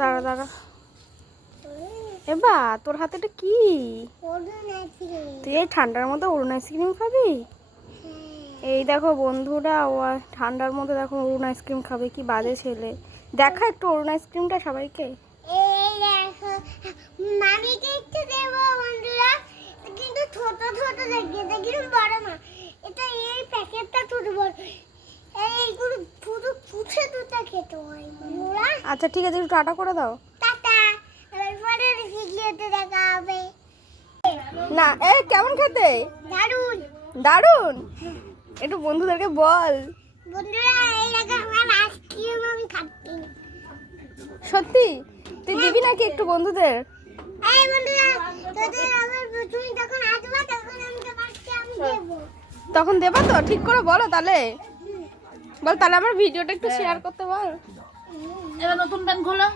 দাঁড়া দাঁড়া এবার তোর হাতে এটা কি? তুই এই ঠান্ডার মধ্যে অরুণ আইসক্রিম খাবি? এই দেখো বন্ধুরা, ও ঠান্ডার মধ্যে দেখো অরুণ আইসক্রিম খাবে, কি বাজে ছেলে। দেখা একটু অরুণ আইসক্রিমটা সবাইকে। এই দেখো মামিকে একটু দেবো বন্ধুরা, কিন্তু ছোট ছোট দেখবে, দেখুন বড় না। এটা এই প্যাকেটটা ছোট বড়, এইগুলো পুরো পুছে দুটো খেতে হয় বন্ধুরা। আচ্ছা ঠিক আছে, একটু টাটা করে দাও। টাটা, এবার পরে ভিডিওতে দেখা হবে। না এই কেমন খেতে? দারুন দারুন। একটু বন্ধুদেরকে বল। বন্ধুরা, এই দেখো আমার আইসক্রিম আমি খাচ্ছি। সত্যি তুই দিবি নাকি একটু বন্ধুদের? এই বন্ধুরা, তোদের আবার তুমি যখন আসবা তখন আমি তোমাকে আমি দেবো। তখন দেবা তো? ঠিক করে বলো তাহলে। বল তাহলে আমার ভিডিওটা একটু শেয়ার করতে বল। এবার নতুন প্যান্ট খোলো।